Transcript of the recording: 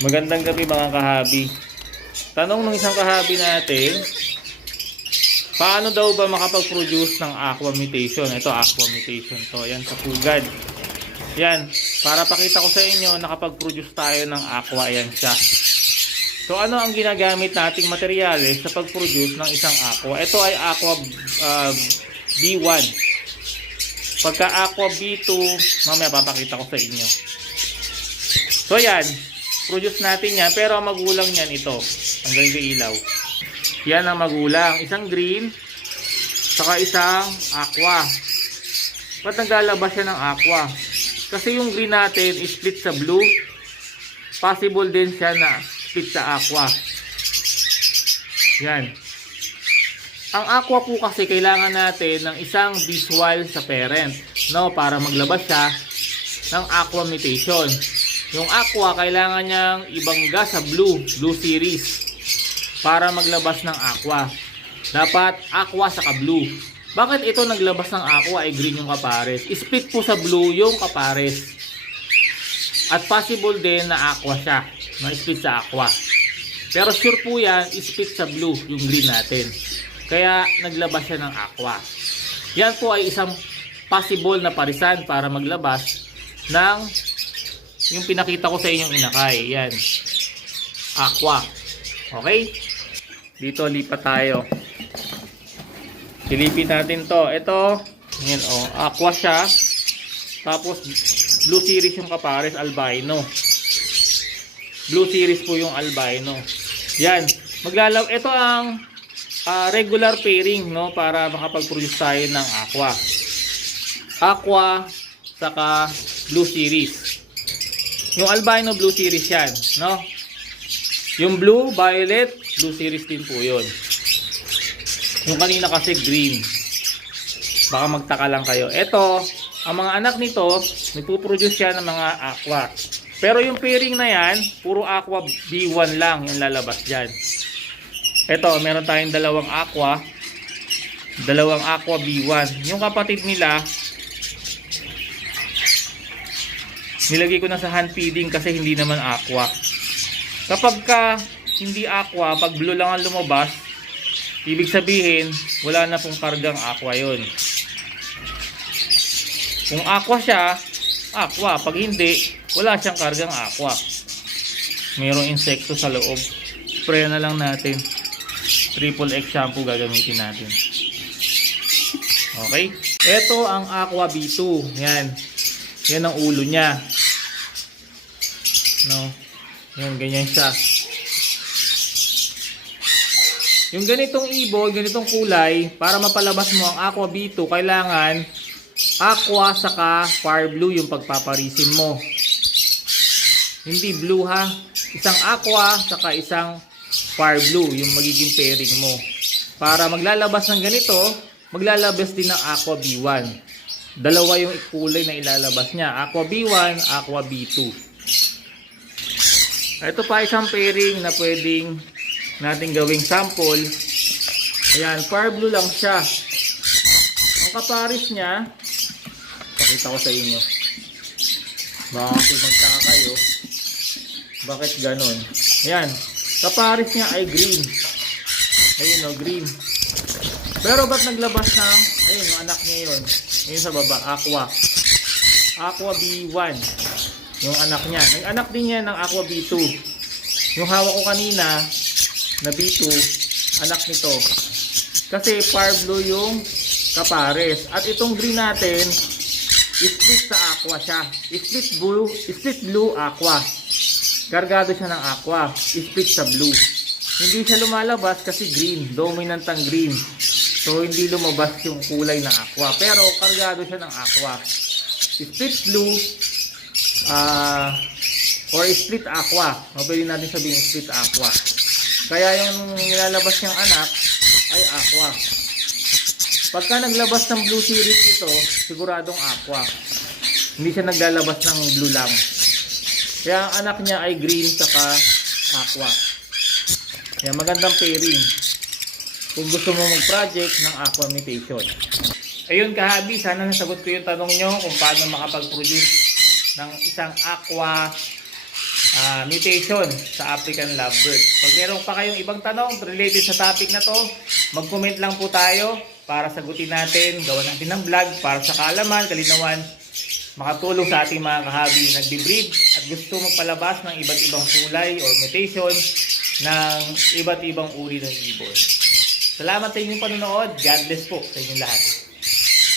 Magandang gabi mga kahabi. Tanong ng isang kahabi natin, paano daw ba makapag-produce ng aqua mutation? Ito aqua mutation to. Yan sa pugad. Yan, para pakita ko sa inyo nakapag-produce tayo ng aqua. Yan siya. So ano ang ginagamit nating materyales sa pag-produce ng isang aqua? Ito ay aqua B1. Pagka aqua B2, mamaya papakita ko sa inyo. So yan, produce natin yan, pero ang magulang niyan ito, ang ganito ilaw. Yan ang magulang, isang green saka isang aqua. Ba't naglalabas siya ng aqua? Kasi yung green natin is split sa blue, possible din siya na split sa aqua. Yan. Ang aqua po kasi kailangan natin ng isang visual sa parent, no, para maglabas siya ng aqua mutation. Yung aqua, kailangan niyang ibangga sa blue series para maglabas ng aqua. Dapat aqua saka blue. Bakit ito naglabas ng aqua ay green yung kapares? Split po sa blue yung kapares. At possible din na aqua siya, na split sa aqua. Pero sure po yan, split sa blue yung green natin. Kaya naglabas siya ng aqua. Yan po ay isang possible na parisan para maglabas ng yung pinakita ko sa inyong inakay. Yan. Aqua. Okay? Dito lipat tayo. Silipin natin to. Ito. Yan o. Aqua siya. Tapos blue series yung kapares. Albino. Blue series po yung albino. Yan. Ito ang regular pairing, no, para makapag-produce tayo ng aqua. Aqua saka blue series. Yung albino blue series yan, no? Yung blue, violet, blue series din po yun. Yung kanina kasi green. Baka magtaka lang kayo. Ito, ang mga anak nito, nagpo-produce yan ng mga aqua. Pero yung pairing na yan, puro aqua B1 lang yung lalabas dyan. Ito, meron tayong dalawang aqua B1. Yung kapatid nila, nilagay ko na sa hand feeding kasi hindi naman aqua. Kapag ka hindi aqua, pag blue lang ang lumabas, ibig sabihin, wala na pong kargang aqua yun. Kung aqua siya, aqua. Pag hindi, wala siyang kargang aqua. Mayroong insekto sa loob. Spray na lang natin. Triple X shampoo gagamitin natin. Okay? Ito ang aqua B2. Yan. Yan ang ulo niya. No. Yan, ganyan siya. Yung ganitong ibon, ganitong kulay, para mapalabas mo ang aqua B2, kailangan aqua saka far blue yung pagpaparisin mo. Hindi blue ha. Isang aqua saka isang far blue yung magiging pairing mo. Para maglalabas ng ganito, maglalabas din ng aqua B1. Dalawa yung kulay na ilalabas niya. Aqua B1, aqua B2. Ito pa isang pairing na pwedeng natin gawing sample. Ayan, far blue lang siya. Ang kaparis niya, pakita ko sa inyo. Bakit magtaka kayo? Bakit ganon? Ayan, kaparis niya ay green. Ayun o, green. Pero ba't naglabas ng, ayun yung anak niya yun. Ayun sa baba, aqua. Aqua B1. Yung anak niya. Yung anak din niya ng aqua B2. Yung hawak ko kanina na B2, anak nito. Kasi far blue yung kapares. At itong green natin, split sa aqua siya. Split blue aqua. Kargado siya ng aqua. Split sa blue. Hindi siya lumalabas kasi green. Dominant ang green. So hindi lumabas yung kulay ng aqua. Pero kargado siya ng aqua. Split blue or split aqua. Pwede natin sabihin split aqua. Kaya yung nilalabas niyang anak ay aqua. Pagka naglabas ng blue series ito, siguradong aqua. Hindi siya naglalabas ng blue lang. Kaya ang anak niya ay green saka aqua. Kaya magandang pairing kung gusto mo mag-project ng aqua mutation. Ayun kahabi, sana nasagot ko yung tanong nyo kung paano makapag-produce ng isang aqua mutation sa African Lovebird. Pag meron pa kayong ibang tanong related sa topic na to, mag-comment lang po tayo para sagutin natin, gawa natin ng vlog para sa kaalaman, kalinawan, makatulong sa ating mga kahabi nagbe-breed at gusto magpalabas ng iba't ibang kulay or mutation ng iba't ibang uri ng ibon. Salamat sa inyong panonood. God bless po sa inyong lahat.